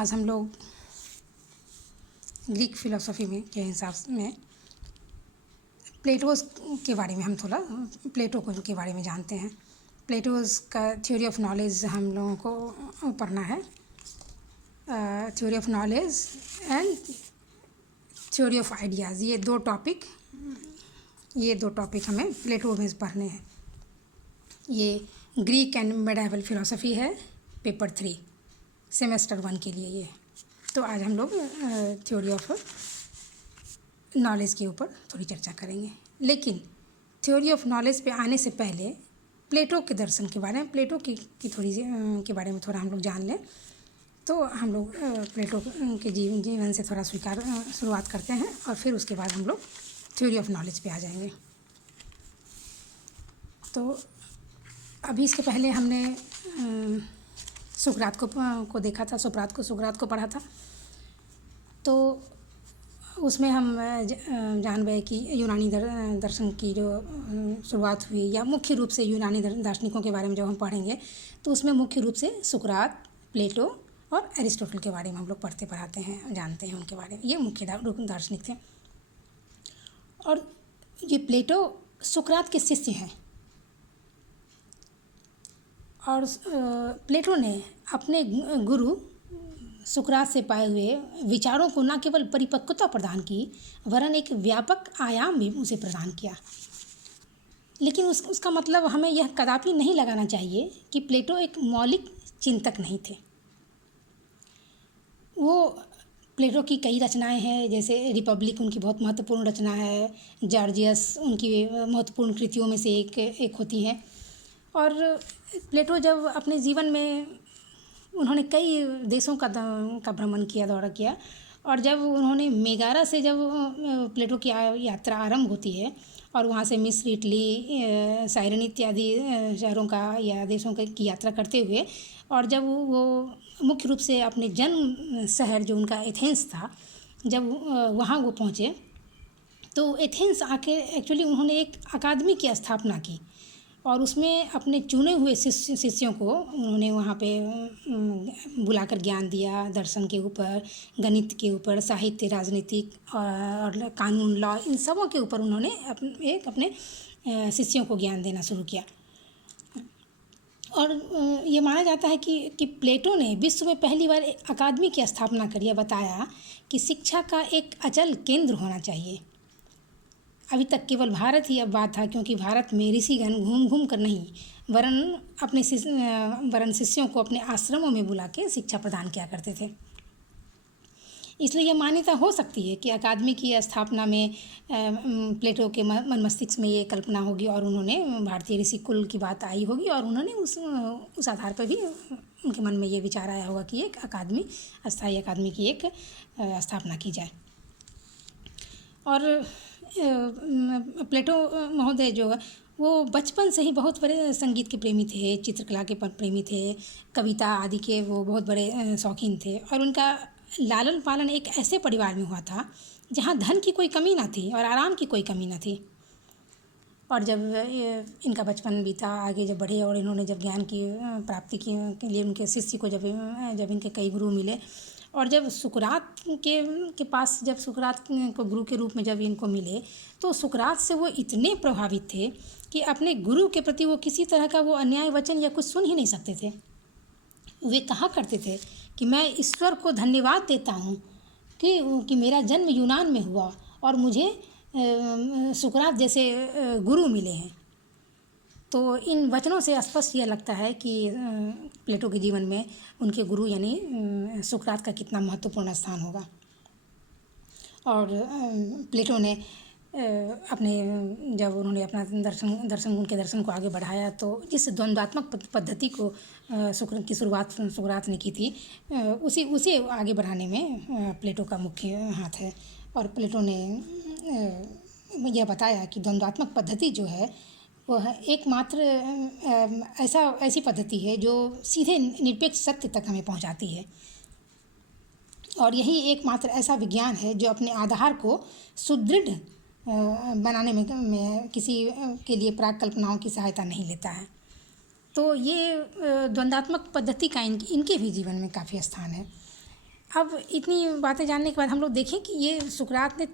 आज हम लोग ग्रीक फिलोसफी में के हिसाब में प्लेटोस के बारे में हम थोड़ा प्लेटो को के बारे में जानते हैं। प्लेटोस का थ्योरी ऑफ नॉलेज हम लोगों को पढ़ना है। Theory of knowledge and theory of ideas, ये दो टॉपिक हमें प्लेटो में पढ़ने हैं। ये ग्रीक एंड मेडिएवल फिलोसफी है, पेपर 3 सेमेस्टर 1 के लिए ये। तो आज हम लोग थ्योरी ऑफ नॉलेज के ऊपर थोड़ी चर्चा करेंगे। लेकिन थ्योरी ऑफ नॉलेज पे आने से पहले प्लेटो के दर्शन के बारे में, प्लेटो की थोड़ी के बारे में थोड़ा हम लोग जान लें। तो हम लोग प्लेटो के जीवन से थोड़ा शुरुआत करते हैं और फिर उसके बाद हम लोग थ्योरी ऑफ नॉलेज पे आ जाएंगे। तो अभी इसके पहले हमने सुकरात को देखा था, सुकरात को पढ़ा था। तो उसमें हम जान गए कि यूनानी दर्शन की जो शुरुआत हुई, या मुख्य रूप से यूनानी दार्शनिकों के बारे में जब हम पढ़ेंगे तो उसमें मुख्य रूप से सुकरात, प्लेटो और एरिस्टोटल के बारे में हम लोग पढ़ाते हैं, जानते हैं उनके बारे में। ये मुख्य दार्शनिक थे। और ये प्लेटो सुकरात के शिष्य हैं। और प्लेटो ने अपने गुरु सुकरात से पाए हुए विचारों को न केवल परिपक्वता प्रदान की, वरन एक व्यापक आयाम भी उसे प्रदान किया। लेकिन उसका मतलब हमें यह कदापि नहीं लगाना चाहिए कि प्लेटो एक मौलिक चिंतक नहीं थे। वो प्लेटो की कई रचनाएं हैं, जैसे रिपब्लिक उनकी बहुत महत्वपूर्ण रचना है, जॉर्जियस उनकी महत्वपूर्ण कृतियों में से एक होती है। और प्लेटो जब अपने जीवन में उन्होंने कई देशों का भ्रमण किया, दौरा किया। और जब उन्होंने मेगारा से जब प्लेटो की यात्रा आरंभ होती है और वहाँ से मिस्र, इटली, साइरन इत्यादि शहरों का या देशों की यात्रा करते हुए, और जब वो मुख्य रूप से अपने जन्म शहर जो उनका एथेंस था, जब वहाँ वो पहुँचे तो एथेंस आके एक्चुअली उन्होंने एक अकादमी की स्थापना की और उसमें अपने चुने हुए शिष्यों को उन्होंने वहाँ पे बुलाकर ज्ञान दिया। दर्शन के ऊपर, गणित के ऊपर, साहित्य, राजनीतिक और कानून, लॉ, इन सबों के ऊपर उन्होंने अपने शिष्यों को ज्ञान देना शुरू किया। और ये माना जाता है कि प्लेटो ने विश्व में पहली बार एक अकादमी की स्थापना करी, बताया कि शिक्षा का एक अचल केंद्र होना चाहिए। अभी तक केवल भारत ही अब बात था, क्योंकि भारत में ऋषिगण घूम घूम कर नहीं, वरन शिष्यों को अपने आश्रमों में बुला के शिक्षा प्रदान किया करते थे। इसलिए यह मान्यता हो सकती है कि अकादमी की स्थापना में प्लेटो के मन मस्तिष्क में ये कल्पना होगी और उन्होंने भारतीय ऋषि कुल की बात आई होगी और उन्होंने उस आधार पर भी उनके मन में ये विचार आया होगा कि एक अकादमी, अस्थायी अकादमी की एक स्थापना की जाए। और प्लेटो महोदय जो है वो बचपन से ही बहुत बड़े संगीत के प्रेमी थे, चित्रकला के प्रेमी थे, कविता आदि के वो बहुत बड़े शौकीन थे। और उनका लालन पालन एक ऐसे परिवार में हुआ था जहाँ धन की कोई कमी ना थी और आराम की कोई कमी ना थी। और जब इनका बचपन बीता, आगे जब बढ़े और इन्होंने जब ज्ञान की प्राप्ति के लिए उनके शिष्य को जब इनके कई गुरु मिले, और जब सुकरात के पास जब सुकरात को गुरु के रूप में जब इनको मिले, तो सुकरात से वो इतने प्रभावित थे कि अपने गुरु के प्रति वो किसी तरह का वो अन्याय वचन या कुछ सुन ही नहीं सकते थे। वे कहा करते थे कि मैं ईश्वर को धन्यवाद देता हूँ कि मेरा जन्म यूनान में हुआ और मुझे सुकरात जैसे गुरु मिले हैं। तो इन वचनों से स्पष्ट यह लगता है कि प्लेटो के जीवन में उनके गुरु यानी सुकरात का कितना महत्वपूर्ण स्थान होगा। और प्लेटो ने अपने जब उन्होंने अपना दर्शन को आगे बढ़ाया, तो जिस द्वंद्वात्मक पद्धति को की शुरुआत सुकरात ने की थी, उसे आगे बढ़ाने में प्लेटो का मुख्य हाथ है। और प्लेटो ने यह बताया कि द्वंद्वात्मक पद्धति जो है वो है एकमात्र ऐसी पद्धति है जो सीधे निरपेक्ष सत्य तक हमें पहुंचाती है। और यही एकमात्र ऐसा विज्ञान है जो अपने आधार को सुदृढ़ बनाने में किसी के लिए प्राक कल्पनाओं की सहायता नहीं लेता है। तो ये द्वंद्वात्मक पद्धति का इनके भी जीवन में काफ़ी स्थान है। अब इतनी बातें जानने के बाद हम लोग देखें कि ये सुकरात ने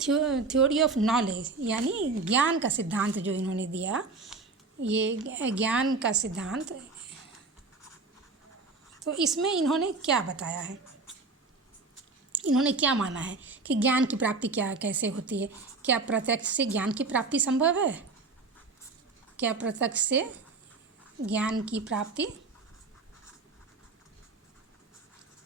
थ्योरी ऑफ नॉलेज यानी ज्ञान का सिद्धांत जो इन्होंने दिया, ये ज्ञान का सिद्धांत, तो इसमें इन्होंने क्या बताया है, इन्होंने क्या माना है कि ज्ञान की प्राप्ति क्या कैसे होती है। क्या प्रत्यक्ष से ज्ञान की प्राप्ति संभव है? क्या प्रत्यक्ष से ज्ञान की प्राप्ति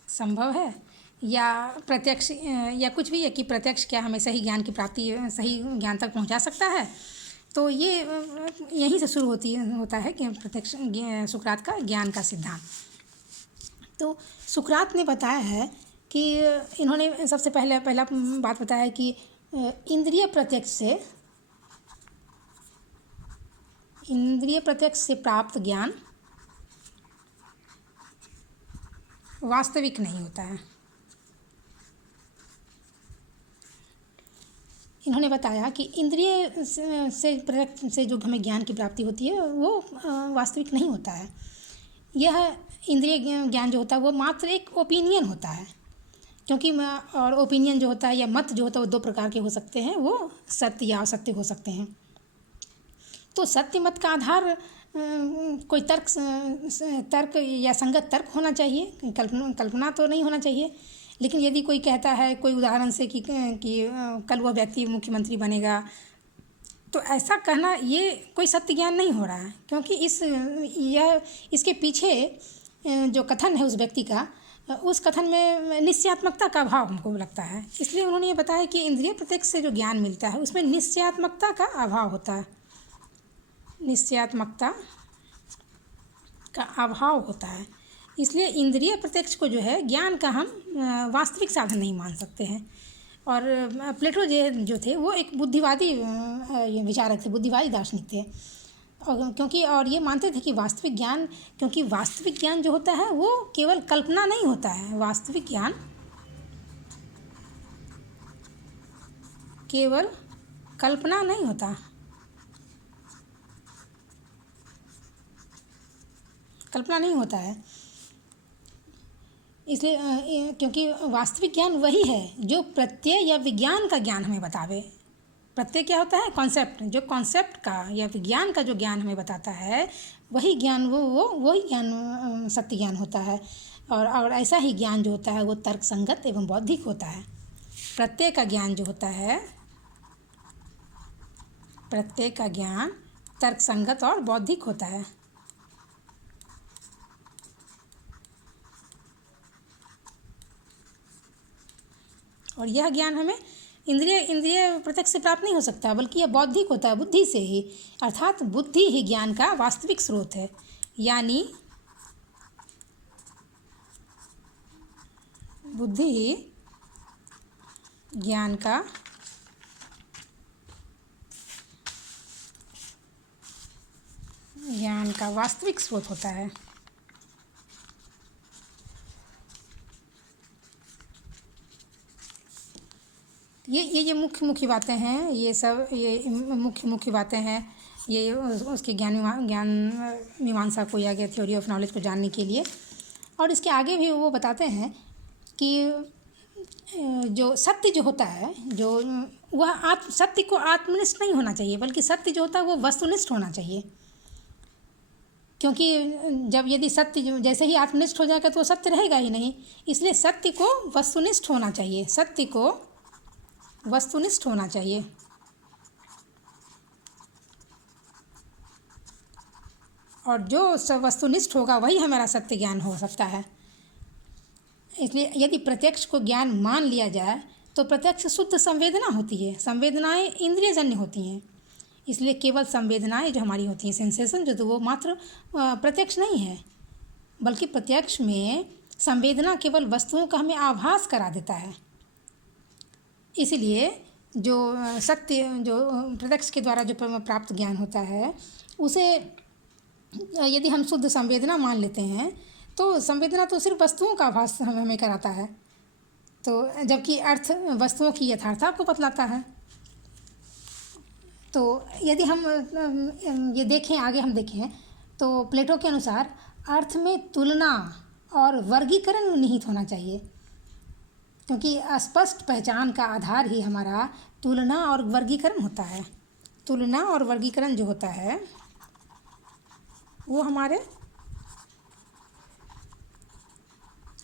संभव है, या प्रत्यक्ष या कुछ भी है कि प्रत्यक्ष क्या हमें सही ज्ञान की प्राप्ति, सही ज्ञान तक पहुंचा सकता है। तो ये यहीं से शुरू होता है कि प्रत्यक्ष सुकरात का ज्ञान का सिद्धांत। तो सुकरात ने बताया है कि इन्होंने सबसे पहला बात बताया है कि इंद्रिय प्रत्यक्ष से प्राप्त ज्ञान वास्तविक नहीं होता है। इन्होंने बताया कि इंद्रिय से प्रत्यक्ष से जो हमें ज्ञान की प्राप्ति होती है वो वास्तविक नहीं होता है। यह इंद्रिय ज्ञान जो होता है वो मात्र एक ओपिनियन होता है, क्योंकि और ओपिनियन जो होता है या मत जो होता है वो दो प्रकार के हो सकते हैं, वो सत्य या असत्य हो सकते हैं। तो सत्य मत का आधार कोई तर्क या संगत तर्क होना चाहिए, कल्पना तो नहीं होना चाहिए। लेकिन यदि कोई कहता है कोई उदाहरण से कि कल वह व्यक्ति मुख्यमंत्री बनेगा, तो ऐसा कहना ये कोई सत्य ज्ञान नहीं हो रहा है, क्योंकि इसके पीछे जो कथन है उस व्यक्ति का, उस कथन में निश्चयात्मकता का अभाव हमको लगता है। इसलिए उन्होंने ये बताया कि इंद्रिय प्रत्यक्ष से जो ज्ञान मिलता है उसमें निश्चयात्मकता का अभाव होता है, निश्चयात्मकता का अभाव होता है। इसलिए इंद्रिय प्रत्यक्ष को जो है ज्ञान का हम वास्तविक साधन नहीं मान सकते हैं। और प्लेटो जो थे वो एक बुद्धिवादी विचारक थे, बुद्धिवादी दार्शनिक थे, और ये मानते थे कि वास्तविक ज्ञान, क्योंकि वास्तविक ज्ञान जो होता है वो केवल कल्पना नहीं होता है, वास्तविक ज्ञान केवल कल्पना नहीं होता, कल्पना नहीं होता है। इसलिए क्योंकि वास्तविक ज्ञान वही है जो प्रत्यय या विज्ञान का ज्ञान हमें बतावे। प्रत्यय क्या होता है? कॉन्सेप्ट, जो कॉन्सेप्ट का या विज्ञान का जो ज्ञान हमें बताता है वही ज्ञान वही ज्ञान सत्य ज्ञान होता है। और ऐसा ही ज्ञान जो होता है वो तर्क संगत एवं बौद्धिक होता है। प्रत्यय का ज्ञान जो होता है, प्रत्यय का ज्ञान तर्क संगत और बौद्धिक होता है। और यह ज्ञान हमें इंद्रिय प्रत्यक्ष से प्राप्त नहीं हो सकता, बल्कि यह बौद्धिक होता है, बुद्धि से ही। अर्थात बुद्धि ही ज्ञान का वास्तविक स्रोत है, यानी बुद्धि ही ज्ञान का वास्तविक स्रोत होता है। ये मुख्य बातें हैं, ये सब ये मुख्य बातें हैं। ये उसके ज्ञान मीमांसा को या थ्योरी ऑफ नॉलेज को जानने के लिए। और इसके आगे भी वो बताते हैं कि जो सत्य जो होता है, जो वह सत्य को आत्मनिष्ठ नहीं होना चाहिए, बल्कि सत्य जो होता है वो वस्तुनिष्ठ होना चाहिए। क्योंकि यदि सत्य जैसे ही आत्मनिष्ठ हो जाएगा तो सत्य रहेगा ही नहीं। इसलिए सत्य को वस्तुनिष्ठ होना चाहिए, सत्य को वस्तुनिष्ठ होना चाहिए। और जो वस्तुनिष्ठ होगा वही हमारा सत्य ज्ञान हो सकता है। इसलिए यदि प्रत्यक्ष को ज्ञान मान लिया जाए तो प्रत्यक्ष शुद्ध संवेदना होती है। संवेदनाएं इंद्रियजन्य होती हैं, इसलिए केवल संवेदनाएं जो हमारी होती हैं, सेंसेशन जो, तो वो मात्र प्रत्यक्ष नहीं है, बल्कि प्रत्यक्ष में संवेदना केवल वस्तुओं का हमें आभास करा देता है। इसीलिए जो सत्य, जो प्रत्यक्ष के द्वारा जो प्राप्त ज्ञान होता है, उसे यदि हम शुद्ध संवेदना मान लेते हैं तो संवेदना तो सिर्फ वस्तुओं का आभास हमें कराता है, तो जबकि अर्थ वस्तुओं की यथार्थता को बतलाता है। तो यदि हम ये देखें, आगे हम देखें तो प्लेटो के अनुसार अर्थ में तुलना और वर्गीकरण निहित होना चाहिए। क्योंकि स्पष्ट पहचान का आधार ही हमारा तुलना और वर्गीकरण होता है। तुलना और वर्गीकरण जो होता है वो हमारे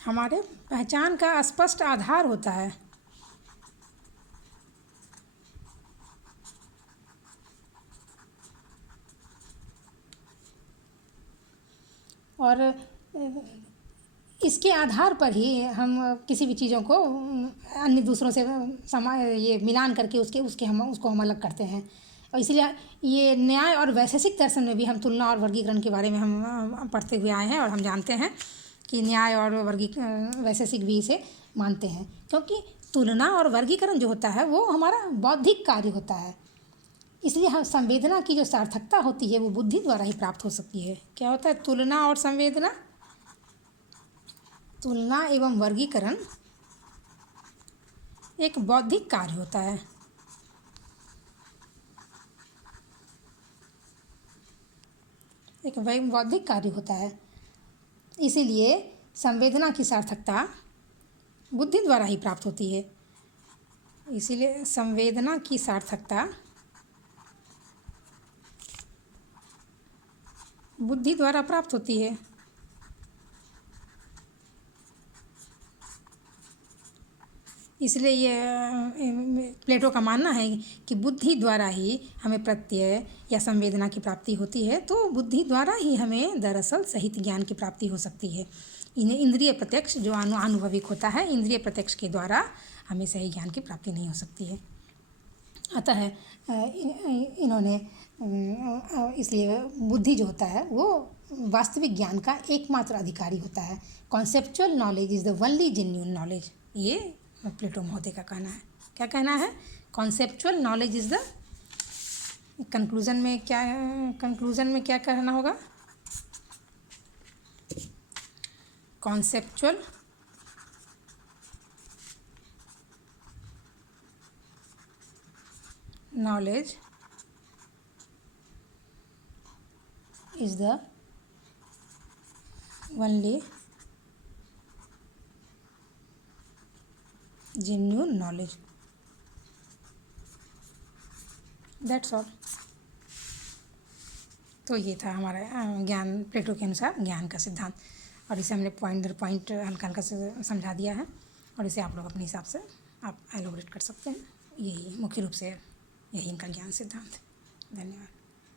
हमारे पहचान का स्पष्ट आधार होता है। और इसके आधार पर ही हम किसी भी चीज़ों को अन्य दूसरों से ये मिलान करके उसको हम अलग करते हैं। और इसलिए ये न्याय और वैशेषिक दर्शन में भी हम तुलना और वर्गीकरण के बारे में हम पढ़ते हुए आए हैं और हम जानते हैं कि न्याय और वैशेषिक भी इसे मानते हैं, क्योंकि तुलना और वर्गीकरण जो होता है वो हमारा बौद्धिक कार्य होता है। इसलिए हम संवेदना की जो सार्थकता होती है वो बुद्धि द्वारा ही प्राप्त हो सकती है। क्या होता है? तुलना और संवेदना, तुलना एवं वर्गीकरण एक बौद्धिक कार्य होता है। एक बौद्धिक कार्य होता है। इसीलिए संवेदना की सार्थकता बुद्धि द्वारा ही प्राप्त होती है। इसीलिए संवेदना की सार्थकता बुद्धि द्वारा प्राप्त होती है। इसलिए ये प्लेटो का मानना है कि बुद्धि द्वारा ही हमें प्रत्यय या संवेदना की प्राप्ति होती है। तो बुद्धि द्वारा ही हमें दरअसल सहित ज्ञान की प्राप्ति हो सकती है। इन्हें इंद्रिय प्रत्यक्ष जो आनुभविक होता है, इंद्रिय प्रत्यक्ष के द्वारा हमें सही ज्ञान की प्राप्ति नहीं हो सकती है। अतः इन्होंने इसलिए बुद्धि जो होता है वो वास्तविक ज्ञान का एकमात्र अधिकारी होता है। Conceptual knowledge is the only genuine knowledge, ये प्लेटो महोदय का कहना है। क्या कहना है? Conceptual knowledge is the, conclusion में क्या कहना होगा? Conceptual knowledge is the only genuine knowledge. That's all. तो ये था हमारा ज्ञान, प्लेटो के अनुसार ज्ञान का सिद्धांत, और इसे हमने पॉइंट दर पॉइंट हल्का हल्का से समझा दिया है, और इसे आप लोग अपने हिसाब से आप एलोबरेट कर सकते हैं। यही मुख्य रूप से यही इनका ज्ञान सिद्धांत है। धन्यवाद।